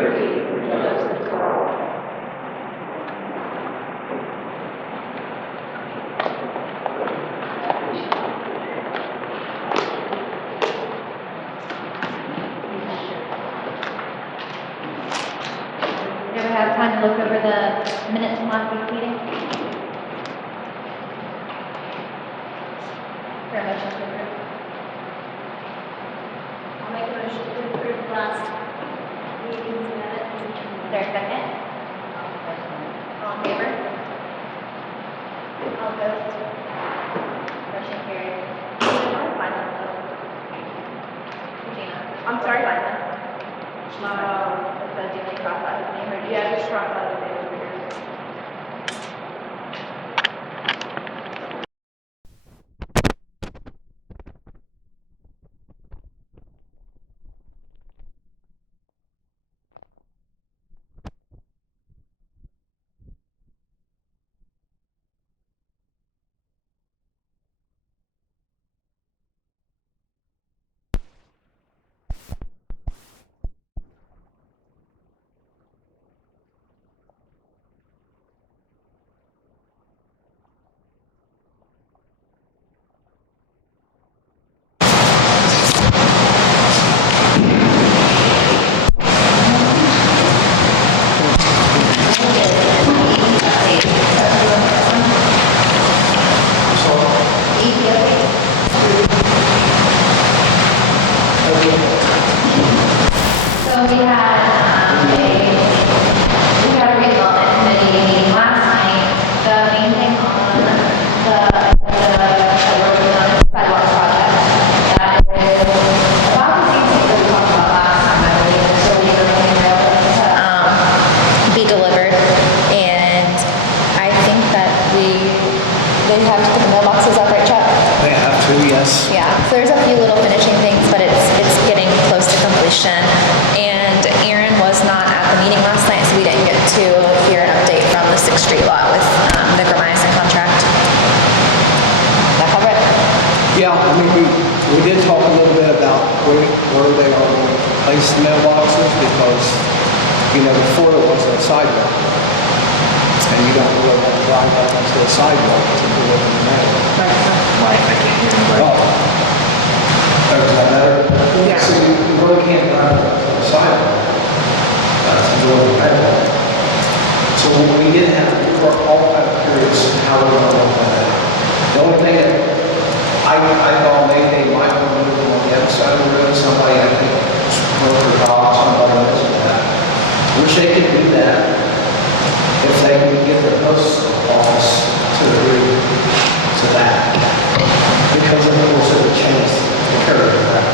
Ever have time to look over the minutes from last week's meeting? Fair motion to approve. I'll make a motion to approve the last meeting's minutes. Is there a second? All in favor? All opposed? Motion carries. Regina? I'm sorry? It says you may cross out his name or Yeah, just cross out the name over here. So we had a redevelopment committee meeting last night. The main thing on the sidewalk project, that is about the same thing that we talked about last time, I believe. It's still legal to be delivered, and I think that they have to put the mailboxes up, right, Chuck? They have to, yes. Yeah, so there's a few little finishing things, but it's getting close to completion. And Aaron was not at the meeting last night, so we didn't get to hear an update from the 6th Street lot with the Grammaison contract. Does that cover it? Yeah, I mean, we did talk a little bit about where they are going to place the mailboxes because, you know, before it was a sidewalk. And you don't really want to drive up onto the sidewalk to deliver the mail. Mike, I can't hear you. Oh. Does that matter? Yeah. So you really can't drive up to the sidewalk to deliver the mail. So we did have, we were all kind of curious how we're going to work that out. The only thing that I thought maybe they might want to move them on the other side of the road, somebody, I think, broke their dog, somebody missing that. Wish they could do that. If they can get their post office to agree to that. Because of course it would change the character of that.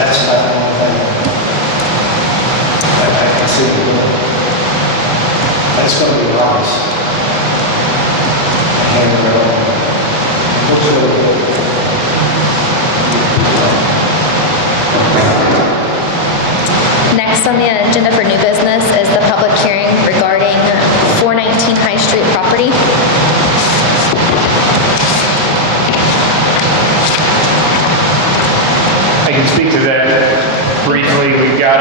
That's not the only thing I can see. That's going to be wise. And what's really good. Next on the agenda for new business is the public hearing regarding 419 High Street property. I can speak to that briefly. We've got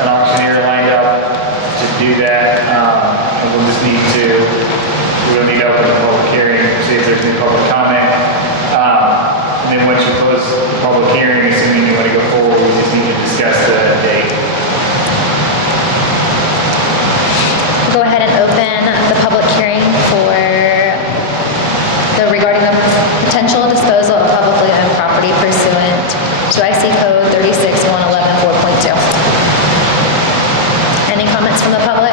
an auctioneer lined up to do that. And we'll just need to open the public hearing, see if there's any public comment. And then once you close the public hearing, assuming you want to go forward, we just need to discuss the date. Go ahead and open the public hearing regarding the potential disposal of publicly owned property pursuant to IC Code 36-111-4.2. Any comments from the public?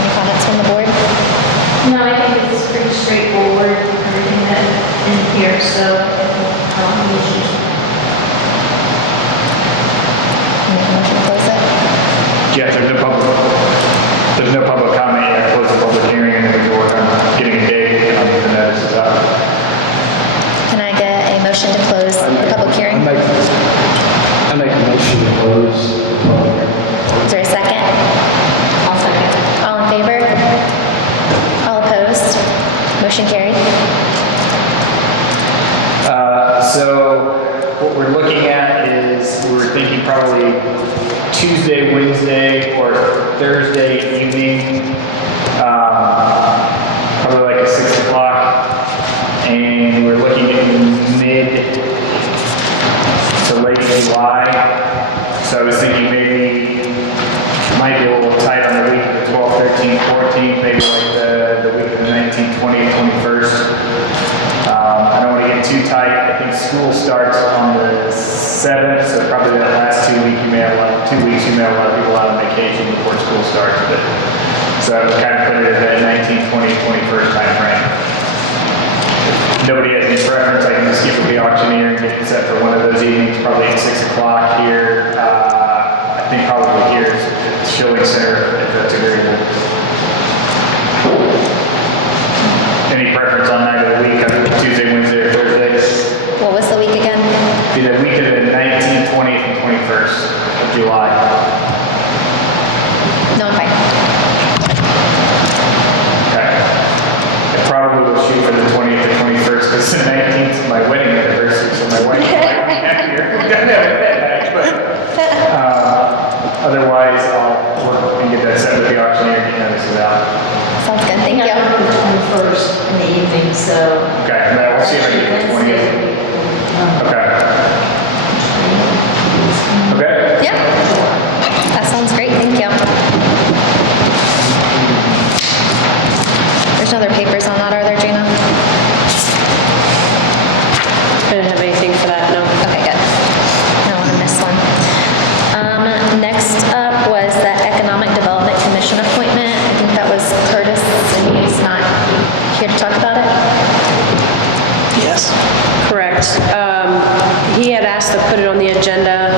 Any comments from the board? No, I think it's pretty straightforward, everything that in here, so, issues. Make a motion to close it? Jeff, there's no public comment yet. Close the public hearing and then we can work on getting a date on Motion carried. So what we're looking at is, we're thinking probably Tuesday, Wednesday, or Thursday evening, probably like at 6 o'clock. And we're looking at mid to late July. So I was thinking maybe, might be a little tight on the week of the 12th, 13th, 14th, maybe like the week of the 19th, 20th, 21st. I don't want to get too tight. I think school starts on the 7th, so probably that last 2 weeks, you may have a lot of people out on vacation before school starts. But so I was kind of putting it at that 19th, 20th, 21st time frame. If nobody has any preference, I can just keep with the auctioneer and get it set for one of those evenings, probably at 6 o'clock here. I think probably here is at Schilling Center, if that's agreeable. Any preference on night of the week, Tuesday, Wednesday, or Thursday? What was the week again? Be the week of the 19th, 20th, and 21st of July. No, I'm fine. Okay. I probably will shoot for the 20th and 21st, because the 19th is my wedding anniversary, so my wife might be happier. We don't have it that night, but otherwise, I'll work and get that set with the auctioneer and get notices out. Sounds good, thank you. The 21st in the evening, so. Okay, well, we'll see if I can get the 20th. Okay. Okay? Yeah, that sounds great, thank you. There's no other papers on that, are there, Gina? I didn't have anything for that, no. Okay, good. I don't want to miss one. Next up was the Economic Development Commission appointment. I think that was Curtis, and he's not here to talk about it. Yes. Correct. He had asked to put it on the agenda.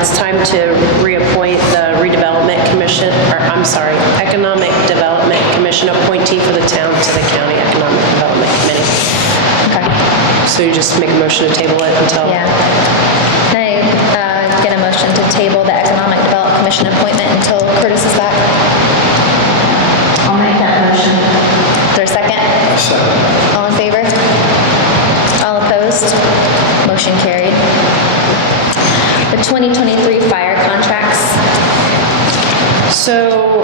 It's time to reappoint the redevelopment commission, or I'm sorry, Economic Development Commission appointee for the town to the county Economic Development Committee. Okay. So you just make a motion to table it until? Yeah. Can I get a motion to table the Economic Development Commission appointment until Curtis is back? I'll make that motion. Is there a second? Second. All in favor? All opposed? Motion carried. The 2023 fire contracts. So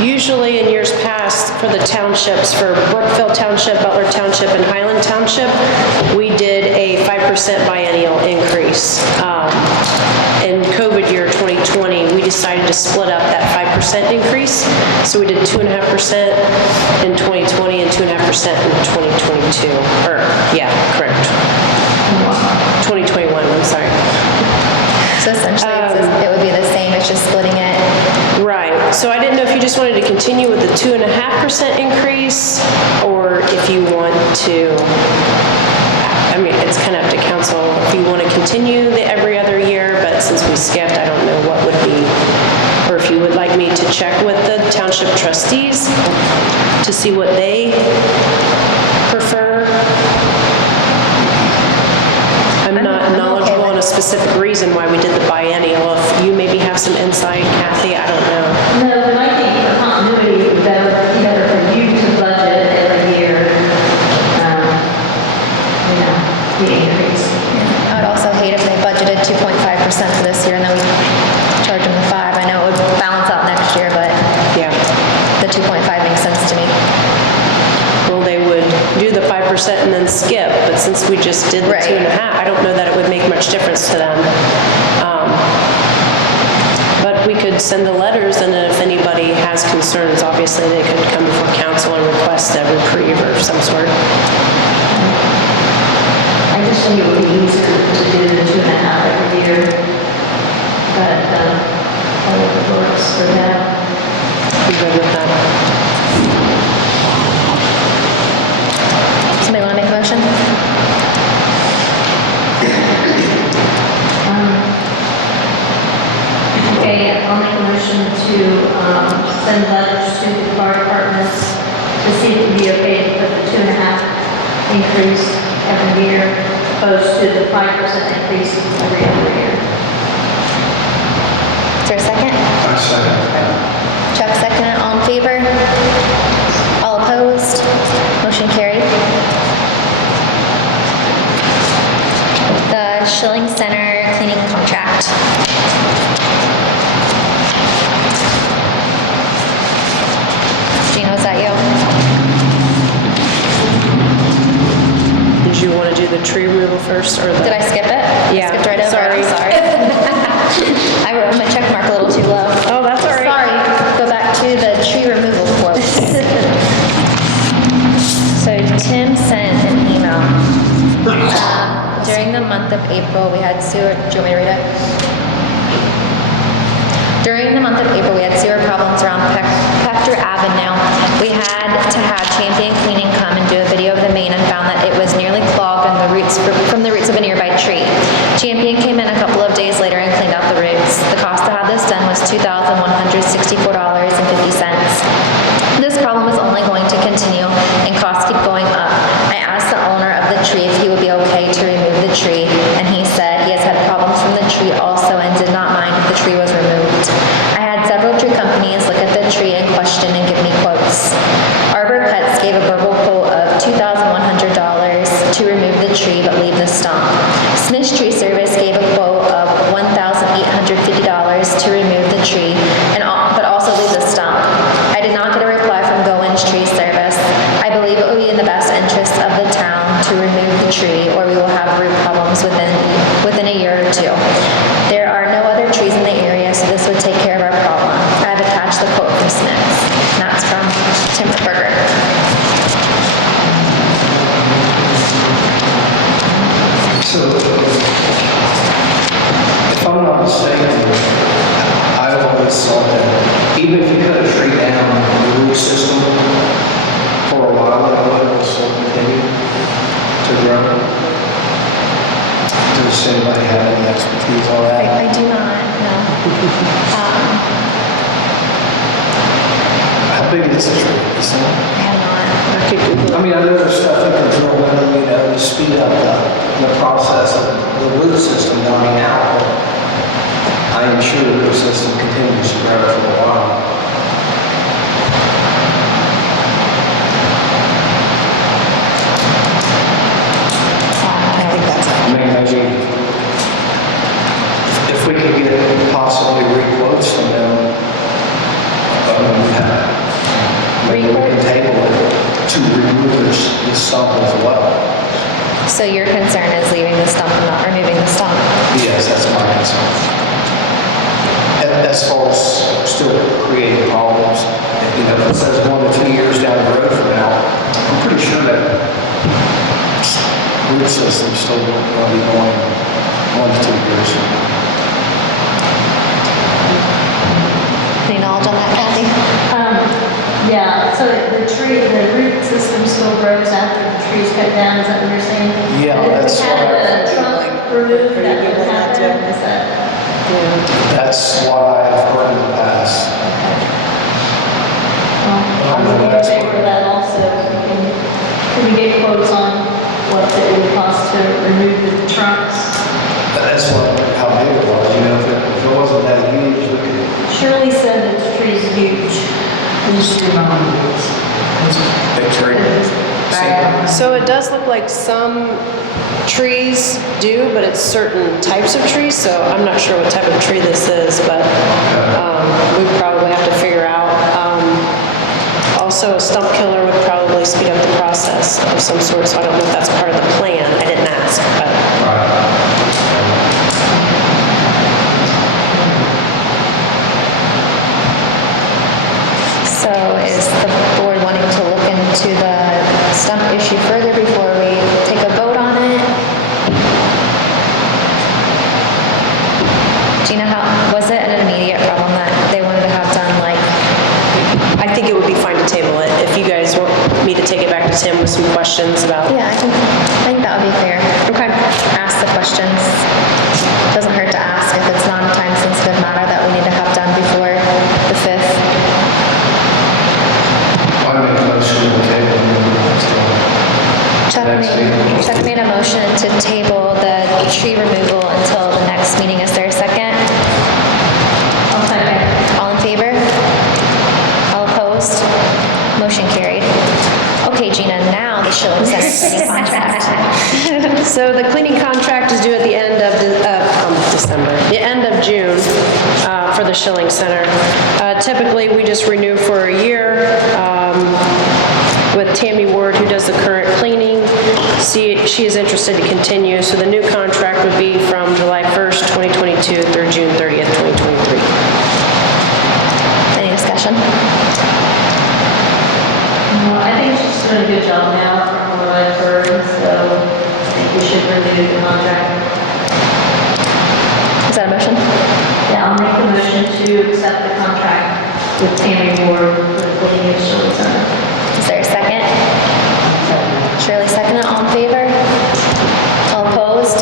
usually in years past for the townships, for Brookville Township, Butler Township, and Highland Township, we did a 5% biennial increase. In COVID year 2020, we decided to split up that 5% increase. So we did 2.5% in 2020 and 2.5% in 2022. Or, yeah, correct. 2021, I'm sorry. So essentially, it would be the same, it's just splitting it. Right, so I didn't know if you just wanted to continue with the 2.5% increase, or if you want to, I mean, it's kind of up to council, if you want to continue the every other year, but since we skipped, I don't know what would be, or if you would like me to check with the township trustees to see what they prefer. I'm not knowledgeable on a specific reason why we did the biennial. If you maybe have some insight, Kathy, I don't know. No, but I think for continuity, it would be better for you to budget every year, the increase. I would also hate if they budgeted 2.5% for this year and then we charge them the 5. I know it would balance out next year, but Yeah. the 2.5 makes sense to me. Well, they would do the 5% and then skip, but since we just did the Right. 2.5, I don't know that it would make much difference to them. But we could send the letters, and if anybody has concerns, obviously they could come before council and request a reprieve or some sort. I just think it would be easier to do the 2.5 every year, but, all of it works for that. You good with that? Somebody want to make a motion? Okay, I'll make a motion to send letters to the fire departments to see if it'd be okay to put the 2.5 increase every year, opposed to the 5% increase every other year. Is there a second? I second. Chuck second, all in favor? All opposed? Motion removal first, or the? Did I skip it? Yeah, I skipped right over sorry. it, I'm sorry. I wrote my check mark a little too low. Oh, that's all right. Sorry, go back to the tree removal quotes. So Tim sent an email. During the month of April, we had sewer, do you want me to read it? During the month of April, we had sewer problems around Petcor Avenue. We had to have Champion Cleaning come and do a video of the main and found that it was nearly clogged from the roots of a nearby tree. Champion came in a couple of days later and cleaned out the roots. The cost to have this done was $2,164.50. This problem is only going to continue and costs keep going up. I asked the owner of the tree if he would be okay to remove the tree, and he said he has had problems from the tree also and did not mind if the tree was removed. I had several tree companies look at the tree in question and give me quotes. Arbor Pets gave a verbal quote of $2,100 to remove the tree but leave the stump. Smith's Tree Service gave a quote of $1,850 to remove the tree but also leave the stump. I did not get a reply from Goins Tree Service. I believe it would be in the best interest of the town to remove the tree, or we will have root problems within a year or two. There are no other trees in the area, so this would take care of our problem. I have attached the quote from Smith's. And that's from Timberberger. So, if I'm not mistaken, I've always thought that even if you cut a tree down the root system for a while, it will still continue to grow. Does anybody have any expertise on that? I do not know. How big is the tree? I have not. I mean, I know there's stuff you can drill in, to speed up the process of the root system dying out. But I am sure the root system continues to grow for a while. I think that's I mean, maybe if we could get possibly re-quotes from them, maybe we can table it to remove this stump as well. So your concern is leaving the stump and not removing the stump? Yes, that's my concern. As far as still creating problems, if it says 1 to 2 years down the road from now, I'm pretty sure that root system's still going to be going 1 to 2 years. Any knowledge on that, Kathy? Yeah, so the root system still grows after the tree's cut down, is that what you're saying? Yeah, And that's if we what had I- the trunk removed, that would happen, is that? That's what I have heard in the past. I'm in favor of that also. Can we get quotes on what it would cost to remove the trunks? That's how big it was, if it wasn't that huge, we could. Shirley said that the tree's huge. Big tree. So it does look like some trees do, but it's certain types of trees, so I'm not sure what type of tree this is, but we probably have to figure out. Also, a stump killer would probably speed up the process of some sort, so I don't know if that's part of the plan. I didn't ask, but. So is the board wanting to look into the stump issue further before we take a vote on it? Gina, was it an immediate problem that they wanted to have done, like? I think it would be fine to table it if you guys want me to take it back to Tim with some questions about. Yeah, I think that would be fair. Okay. Ask the questions. Doesn't hurt to ask if it's not a time-sensitive matter that we need to have done before the 5th. I make a motion to table Chuck made a motion to table the tree removal until the next meeting. Is there a second? I'll second. All in favor? All opposed? Motion carried. Okay, Gina, now the Schilling Center Cleaning contract. So the cleaning contract is due at the end of December, the end of June for the Schilling Center. Typically, we just renew for a year with Tammy Ward, who does the current cleaning. she is interested to continue, so the new contract would be from July 1st, 2022 through June 30th, 2023. Any discussion? I think she's doing a good job now from what I've heard, so I think we should renew the contract. Is that a motion? Yeah, I'll make the motion to accept the contract with Tammy Ward for the cleaning of Schilling Center. Is there a second? Shirley, second it. All in favor? All opposed?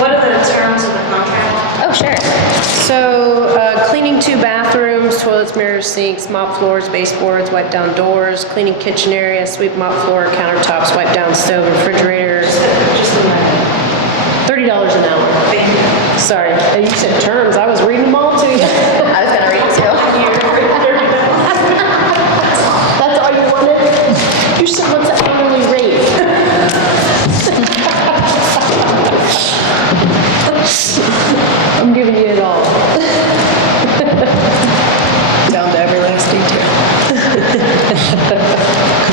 What are the terms of the contract? Oh, sure. So, cleaning 2 bathrooms, toilets, mirrors, sinks, mop floors, baseboards, wipe down doors, cleaning kitchen area, sweep mop floor, countertops, wipe down stove, refrigerator. Just a minute. $30 an hour. Sorry, you said terms, I was reading them all to you. I was gonna read it too. That's all you wanted? You said what's the hourly rate? I'm giving you it all. Down to every last detail.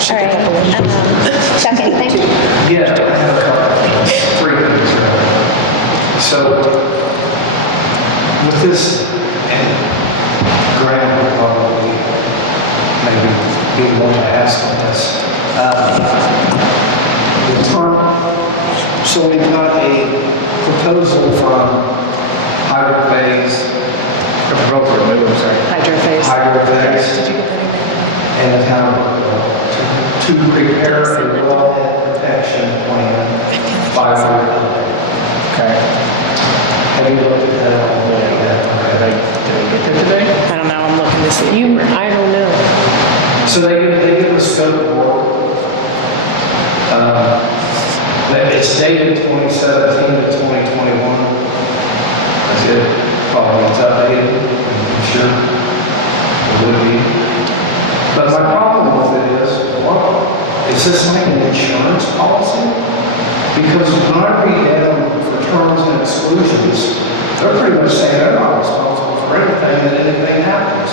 All right. Chuck, anything? Yeah, I have a couple, 3 things. So, with this, and Graham would probably maybe be the one to ask on this. The term, so we've got a proposal from Hydro Phase, Hydro phase. Hydro Phase, and the town of Brookville to prepare a wellhead protection plan by Okay. Have you looked at that already? Did I get there today? I don't know, I'm looking to see. I don't know. So they give a scope of work. It's dated 2017 to 2021. That's it. Probably it's updated, I'm sure. It would be. But my problem with it is, well, is this like an insurance policy? Because when I read down for terms and exclusions, they're pretty much saying they're not responsible for anything, that anything happens.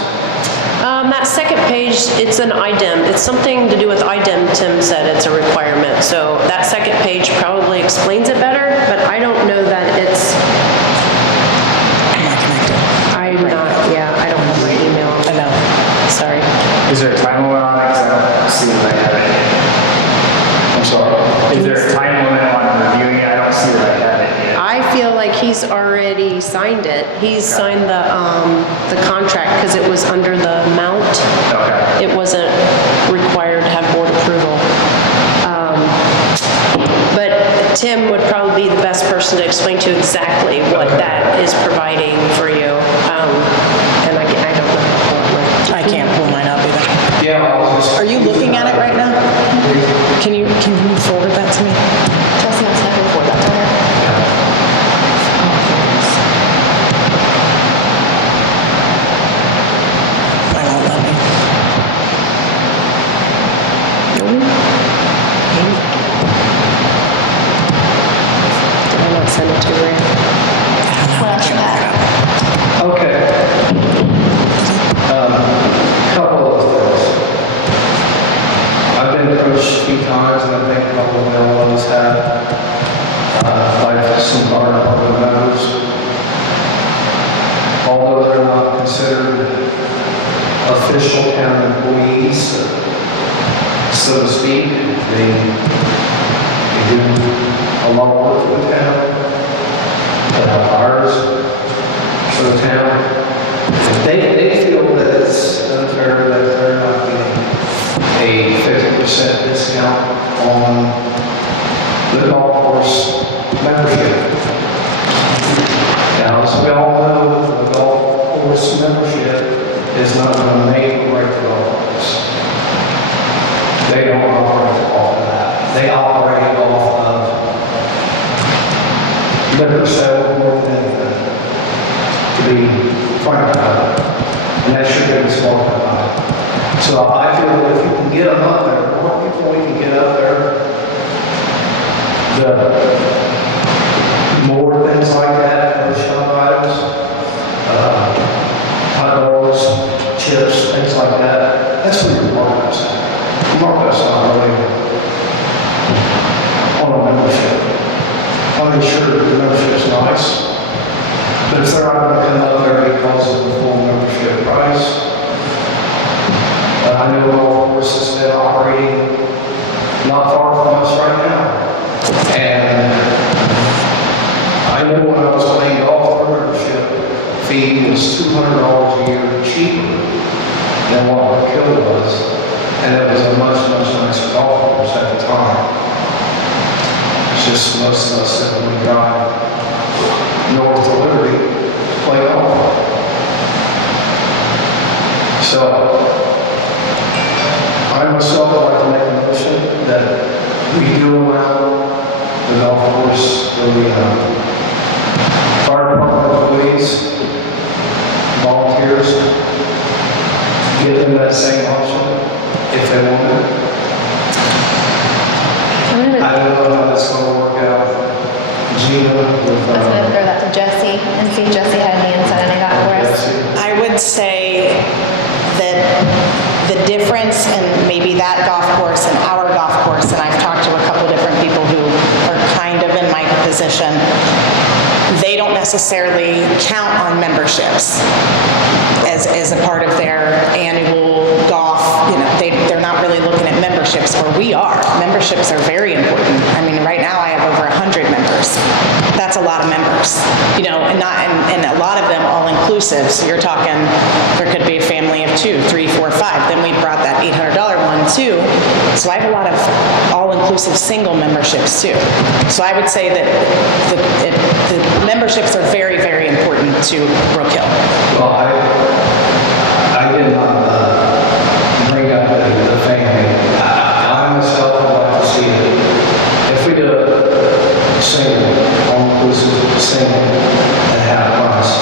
That second page, it's an IDEM. It's something to do with IDEM, Tim said it's a requirement. So that second page probably explains it better, but I don't know that it's, I don't have my email. I know. Sorry. Is there a time limit on it? 'Cause I don't see that I have it yet. I'm sorry. Is there a time limit on reviewing it? I don't see that I have it yet. I feel like he's already signed it. He's signed the contract because it was under the amount. Okay. It wasn't required to have board approval. But Tim would probably be the best person to explain to you exactly what that is providing for you. And I don't know. I can't pull mine up either. Yeah, I was just. Are you looking at it right now? Can you forward that to me? Chelsea wants to know before that time. I won't let me. Did I not send it to Ray? What else you got? Okay. Couple of things. I've been approached a few times, and I think a couple of the ones have, by some of our department members. Although they're not considered official town employees, so to speak, they do a lot of work for the town, put out fires for the town. They feel that it's unfair that they're not getting a 50% discount on the golf course membership. Now, as we all know, the golf course membership is not going to make or break the golf course. They don't operate off of that. They operate off of liquor sale more than anything, to be frank about it. And that should be smart about it. So I feel that if we can get them up there, the more people we can get up there, the more things like that, those shop items, hot dogs, chips, things like that, that's where your markups. Markups not really on want a membership. I mean, sure, the membership's nice, but if they're not gonna come up there because of the full membership price, I know a golf course has been operating not far from us right now. And I know when I was playing golf, our membership fee was $200 a year cheaper than what Brookville was. And it was a much, much nicer golf course at the time. It's just most of us that we drive north to Liberty to play golf. So, I myself would like to make a motion that we do allow the golf course, the fire department employees, volunteers, give them that same option if they want it. I don't know how that's going to work out. Gina with, I was gonna throw that to Jesse and see if Jesse had any insight on that for us. Jesse. I would say that the difference in maybe that golf course and our golf course, and I've talked to a couple different people who are kind of in my position, they don't necessarily count on memberships as a part of their annual golf. You know, they're not really looking at memberships where we are. Memberships are very important. I mean, right now I have over 100 members. That's a lot of members, you know, and a lot of them all inclusive. So you're talking, there could be a family of 2, 3, 4, 5. Then we brought that $800 one too. So I have a lot of all-inclusive single memberships too. So I would say that the memberships are very, very important to Brookville. Well, I did not bring up the family. I myself would like to see it. If we do a single, all-inclusive single at half price,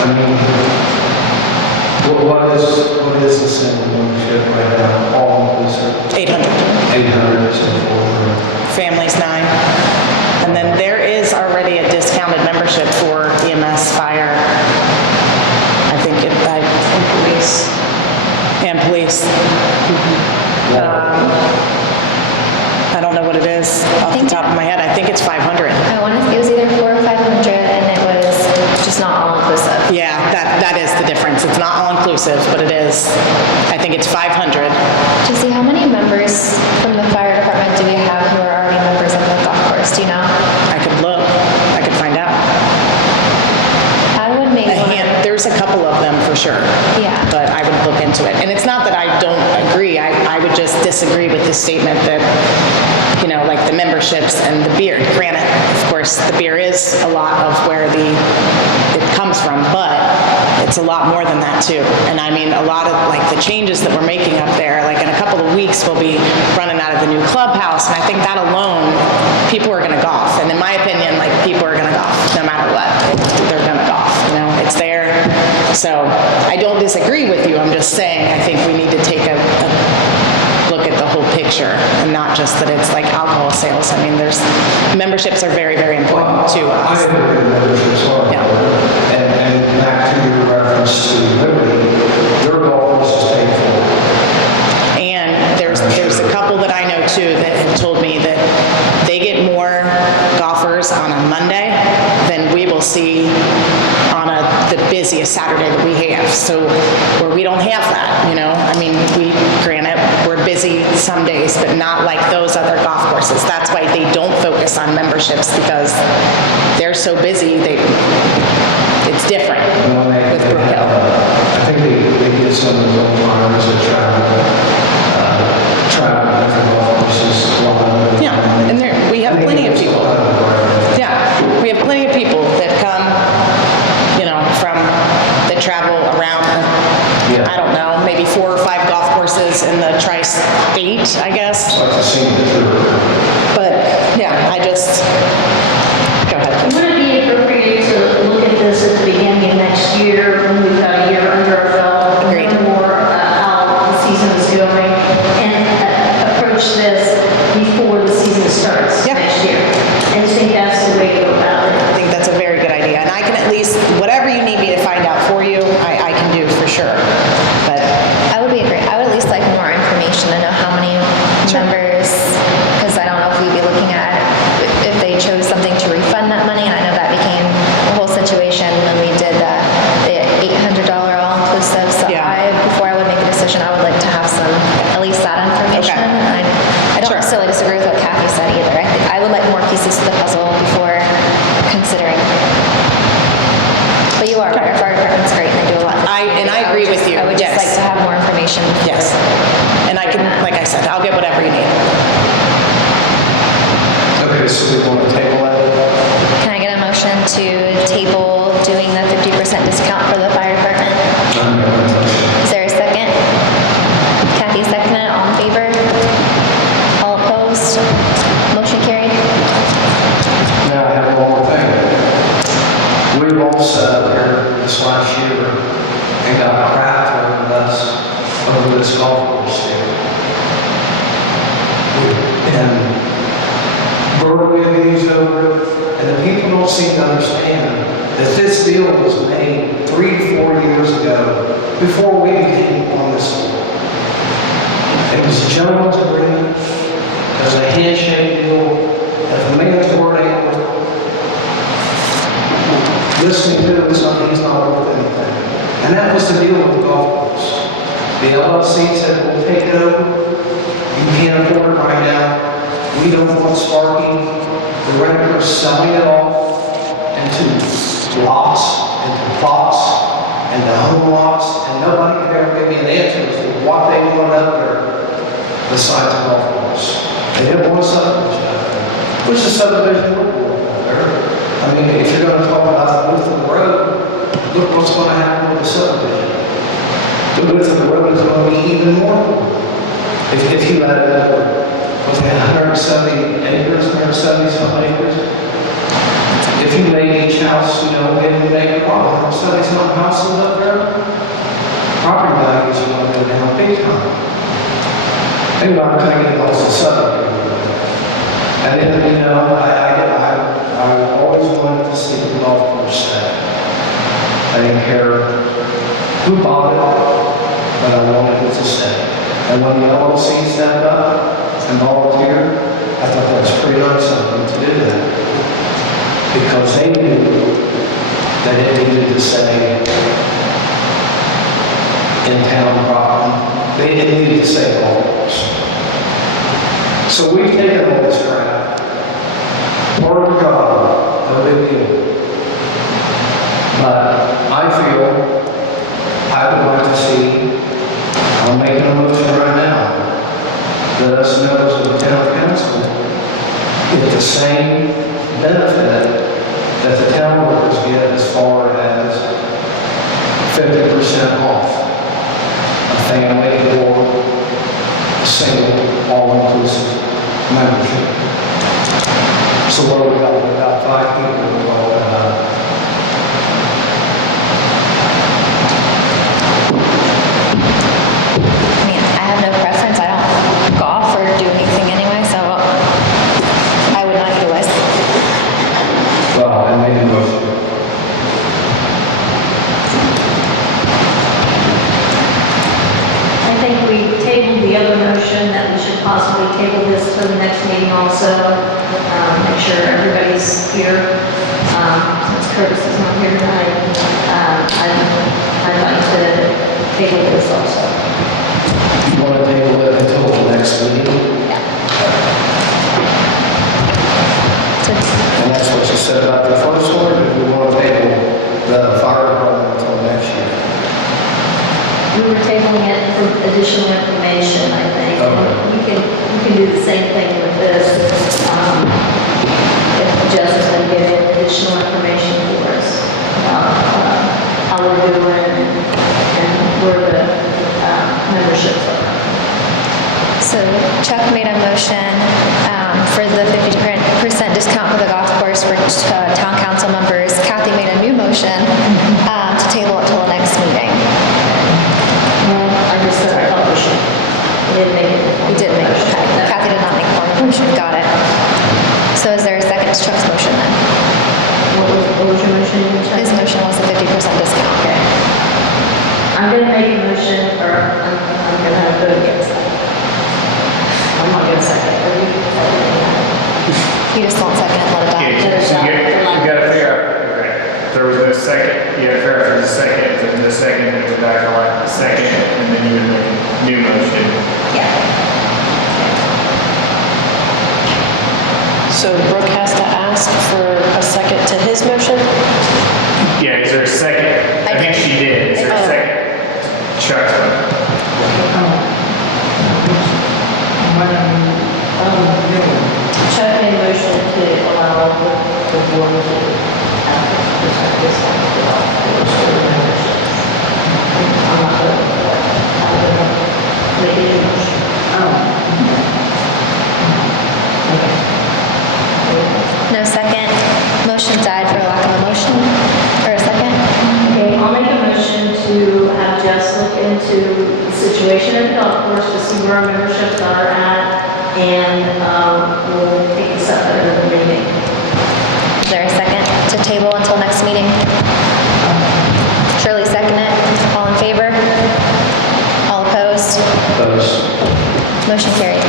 I mean, what is the single membership right now, all-inclusive? 800. 800 or 400. Families 9. And then there is already a discounted membership for EMS, fire, I think police. And police. I don't know what it is off the top of my head. I think it's 500. It was either 400 or 500 and it was just not all inclusive. Yeah, that is the difference. It's not all inclusive, but it is. I think it's 500. Jesse, how many members from the fire department do we have who are already members of the golf course? Do you know? I could look. I could find out. I would make one. There's a couple of them for sure. Yeah. But I would look into it. And it's not that I don't agree. I would just disagree with the statement that, you know, like the memberships and the beer. Granted, of course, the beer is a lot of where it comes from, but it's a lot more than that too. And I mean, a lot of like the changes that we're making up there, like in a couple of weeks, we'll be running out of the new clubhouse. And I think that alone, people are going to golf. And in my opinion, like people are going to golf no matter what. They're going to golf, you know, it's there. So I don't disagree with you. I'm just saying, I think we need to take a look at the whole picture and not just that it's like alcohol sales. I mean, memberships are very, very important to I us. agree with memberships are Yeah. important. And back to your reference to Liberty, your golf course is paid for. And there's a couple that I know too that have told me that they get more golfers on a Monday than we will see on the busiest Saturday that we have. So where we don't have that, you know, I mean, granted, we're busy some days, but not like those other golf courses. That's why they don't focus on memberships, because they're so busy, it's different with Brookville. I think they get some of those old timers that travel different golf courses. Yeah, and we have plenty of people. Yeah, we have plenty of people that come, you know, that travel around, I don't know, maybe 4 or 5 golf courses in the tri-state, I guess. Like to see the tour. But, yeah, go ahead. Would it be appropriate to look at this at the beginning of next year when we've got a year under our belt? Agreed. Learn more about how the season is going and approach this before the season starts Yeah. next year? I just think that's the way to go about it. I think that's a very good idea. And I can at least, whatever you need me to find out for you, I can do for sure. But I would at least like more information to know how many members, because I don't know if we'd be looking at so we want to table that. Can I get a motion to table doing the 50% discount for the fire department? Is there a second? Kathy seconded it. All in favor? All opposed? Motion carried. Now, I have one more thing. We've all sat up here this last year and got crap thrown at us over this golf course here. And Brookville is over it, and the people don't seem to understand that this deal was made 3 to 4 years ago, before we became on this board. It was a gentleman's agreement, it was a handshake deal. If a man's word ain't listening to him, something he's not worth anything. And that was the deal with the golf course. The LLC said, we'll take it over. You can't afford it right now. We don't want Sparky. The renters selling it off into lots, into plots, into home lots, and nobody could ever give me an answer as to what they wanted up there besides the golf course. They didn't want a subdivision out there. Which is subdivision out there. I mean, if you're going to talk about the width of the road, look what's going to happen with the subdivision. The width of the road is going to be even more important. If you let it over, was it 170 acres, 170 some acres? If you made each house, you know, maybe make 170 some houses up there, property values are going to go down big time. They're not going to get lots of subdivision. And then, you know, I always wanted to see the golf course set. I didn't care who bought it, but I wanted it to stay. And when the LLC stepped up and volunteered, I thought that was pretty nice of them to do that. Because they knew that it needed to stay in town property. They didn't need to stay golf course. So we've taken all this crap. Word of God, no big deal. But I feel I would like to see, I'm making a motion right now, let us know as the town council get the same benefit that the town workers get as far as 50% off a family or a single all-inclusive membership. So what do we got? We got 5 people involved. I mean, I have no preference. I don't golf or do anything anyway, so I would not utilize. Well, I made a motion. I think we tabled the other motion that we should possibly table this to the next meeting also. Make sure everybody's here. Since Curtis is not here tonight, I'd like to table this also. You want to table it until the next meeting? And that's what you said about the first one, or do we want to table the fire department until next year? We were tabling it for additional information, I think. Okay. You can do the same thing with this. If Jessica's going to give additional information for us about how we're doing and where the memberships are. So Chuck made a motion for the 50% discount for the golf course for town council members. Kathy made a new motion to table it till the next meeting. Well, I just said I thought we should. We didn't make it. You did make, okay. Kathy did not make a formal motion. Got it. So is there a second to Chuck's motion then? What was your motion? His motion was a 50% discount. Okay. I'm gonna make a motion, or I'm gonna vote against that. I'm not gonna second it. You just won't second it, let it die. You gotta figure out, okay, there was no second, you gotta figure out if there's a second, if there's no second, then go back to like the second, and then you would make a new motion. Yeah. So Brooke has to ask for a second to his motion? Yeah, is there a second? I think she did, is there a second? Chuck's one. Chuck made a motion to the board to present this one to all the memberships. I'm not voting for it. I'm going to make a motion. Okay. No second. Motion died for lack of a motion, or a second. Okay, I'll make a motion to have Jess look into the situation at the golf course to see where our memberships are at, and we'll take this up at another meeting. Is there a second to table until next meeting? Shirley second it. All in favor? All opposed? Opposed. Motion carried.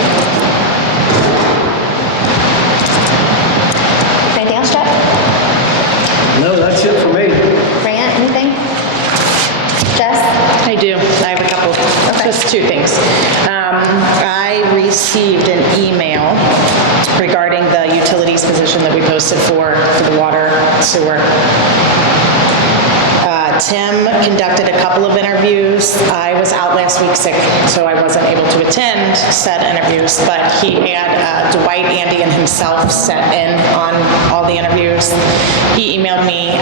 Anything else, Jeff? No, that's it for me. Grant, anything? Jess? I do. I have a couple, just two things. I received an email regarding the utilities position that we posted for the water sewer. Tim conducted a couple of interviews. I was out last week sick, so I wasn't able to attend said interviews, but he had Dwight, Andy, and himself set in on all the interviews. He emailed me,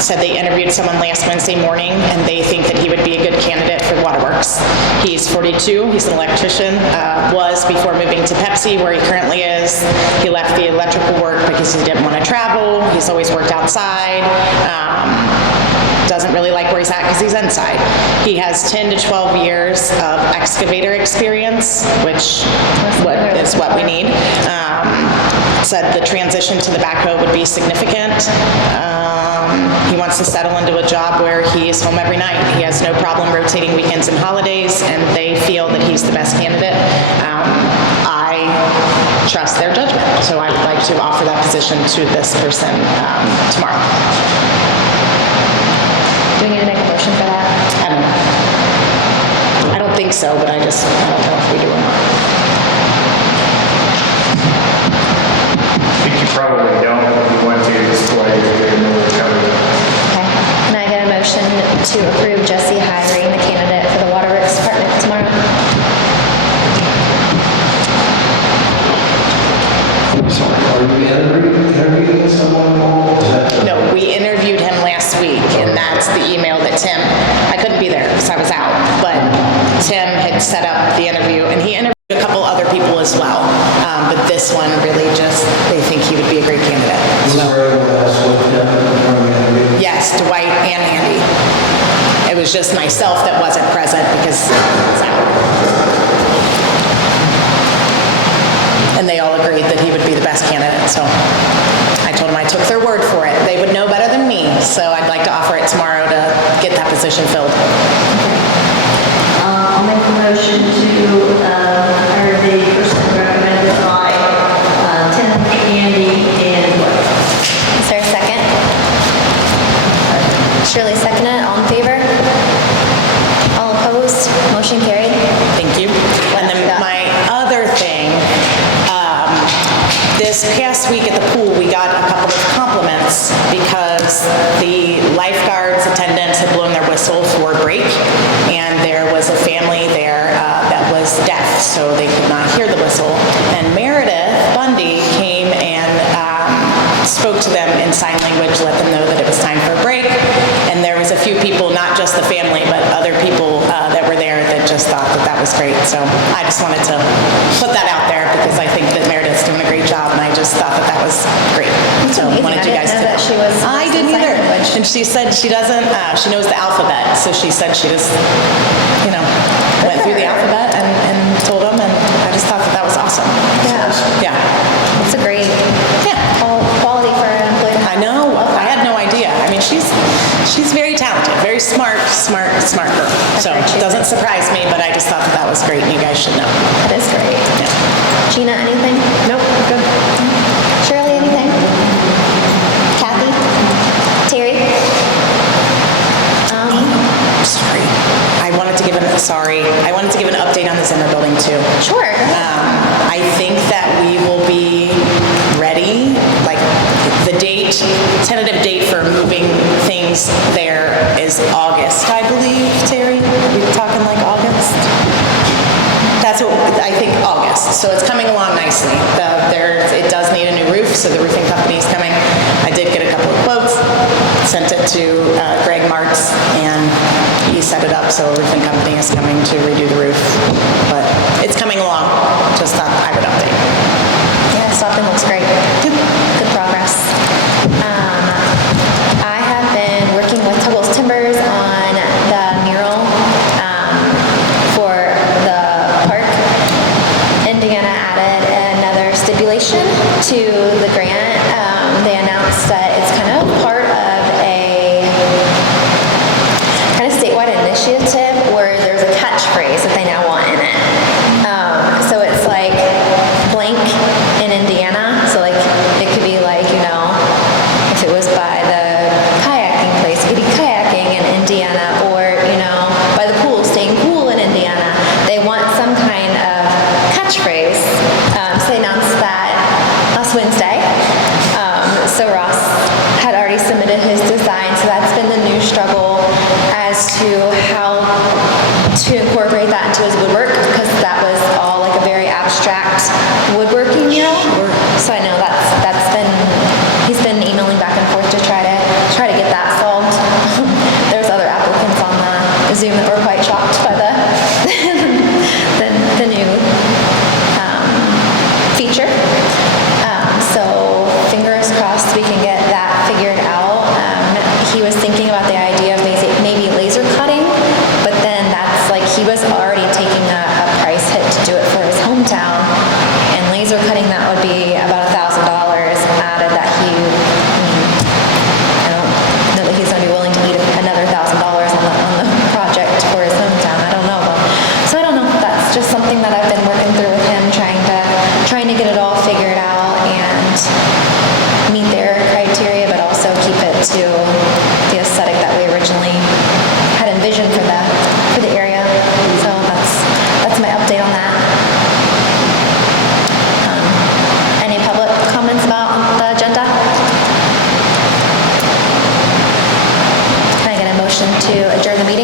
said they interviewed someone last Wednesday morning, and they think that he would be a good candidate for Waterworks. He's 42, he's an electrician, was before moving to Pepsi, where he currently is. He left the electrical work because he didn't want to travel. He's always worked outside. Doesn't really like where he's at because he's inside. He has 10 to 12 years of excavator experience, which is what we need. Said the transition to the backhoe would be significant. He wants to settle into a job where he is home every night. He has no problem rotating weekends and holidays, and they feel that he's the best candidate. I trust their judgment, so I would like to offer that position to this person tomorrow. Do we need to make a motion for that? I don't know. I don't think so, but I don't know if we do or not. I think you probably don't, if you want to display your recovery. Okay. Can I get a motion to approve Jesse hiring the candidate for the Waterworks Department tomorrow? Sorry, are you interviewing someone? No, we interviewed him last week, and that's the email that Tim, I couldn't be there because I was out, but Tim had set up the interview, and he interviewed a couple other people as well. But this one really just, they think he would be a great candidate. Yes, Dwight and Andy. It was just myself that wasn't present because I was out. And they all agreed that he would be the best candidate, so I told them I took their word for it. They would know better than me, so I'd like to offer it tomorrow to get that position filled. I'll make a motion to hire the person recommended by Tim, Andy, and Dwight. Is there a second? Shirley seconded. All in favor? All opposed? Motion carried. Thank you. And then my other thing, this past week at the pool, we got a couple of compliments because the lifeguards attendants had blown their whistle for break, and there was a family there that was deaf, so they could not hear the whistle. And Meredith Bundy came and spoke to them in sign language, let them know that it was time for a break. And there was a few people, not just the family, but other people that were there that just thought that that was great. So I just wanted to put that out there because I think that Meredith's doing a great job, and I just thought that that was great. So amazing. wanted you I guys didn't to know that she was I didn't sign either. language. And she said she doesn't, she knows the alphabet. So she said she just, went through the alphabet and told them, and I just thought that that was awesome. Yeah. Yeah. It's a great Yeah. quality for an employee. I know. I had no idea. I mean, she's very talented, very smart girl. So it doesn't surprise me, but I just thought that that was great, and you guys should know. That is great. Yeah. Gina, anything? Nope, good. Shirley, anything? Kathy? Terry? Sorry. I wanted to give an update on the Zimmer building too. Sure. I think that we will be ready, like the tentative date for moving things there is August, I believe, Terry? Are we talking like August? That's what, I think August. August. So it's coming along nicely. It does need a new roof, so the roofing company is coming. I did get a couple of quotes, sent it to Greg Marks, and he set it up, so a roofing company is coming to redo the roof. But it's coming along, just thought I would update. Yeah, Stockton looks great. Good progress. I have been working with Tuggles Timbers on the mural for the park. Indiana added another stipulation to the grant. They announced that it's kind of part of a kind of statewide initiative where there's a catchphrase that they now want in it. So it's like blank in Indiana. So like it could be like, you know, if it was by the kayaking place, it could be kayaking in Indiana, or, you know, by the pool, staying cool in Indiana. They want some kind of catchphrase. So they announced that last Wednesday. So Ross had already submitted his design, so that's been the new struggle as to how to incorporate that into his woodwork, because that was all like a very abstract woodworking mural. So I know he's been emailing back and forth to try to get that solved. There's other applicants on the Zoom that were quite shocked by the the new feature. So fingers crossed we can get that figured out. He was thinking about the idea of maybe laser cutting, but then that's like he was already taking a price hit to do it for his hometown, and laser cutting that would be about $1,000 added that I don't know that he's going to be willing to eat another $1,000 on the project for his hometown. I don't know. So I don't know. That's just something that I've been working through with him, trying to get it all figured out and meet their criteria, but also keep it to the aesthetic that we originally had envisioned for the area. So that's my update on that. Any public comments about the agenda? Can I get a motion to adjourn the meeting?